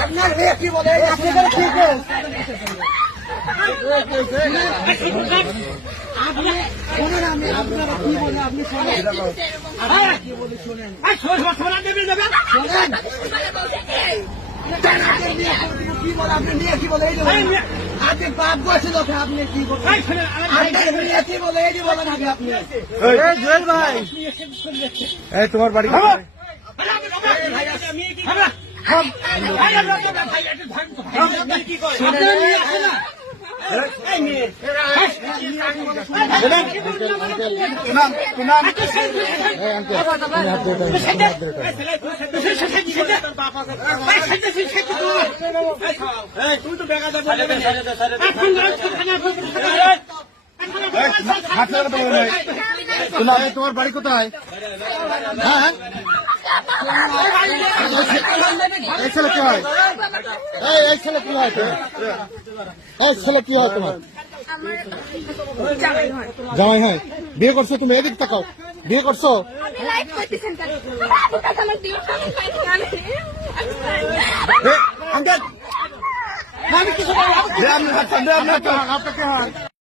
আপনার মেয়ে কি বলে আপনি এখানে কি করেন? আপনি শোনেন, আমি আপনারা কি বলে আপনি শোনেন, কি বলে শোনেন, শোনেন কি বলে আপনি নিয়ে কি বলে এই যে আপনি বাপ বসে লোকে আপনি কি বলেন, আপনার মেয়ে কি বলে এই যে বলেন আগে আপনি। জুয়েল ভাই এই তোমার বাড়ি তোমার বাড়ি কোথায়? হ্যাঁ এই ছেলে কি হয়? এই ছেলে কি হয়? এই ছেলে কি হয় তোমার? জামাই হয়। বিয়ে করছো তুমি? এদিক তাকাও। বিয়ে করছো? আপনাকে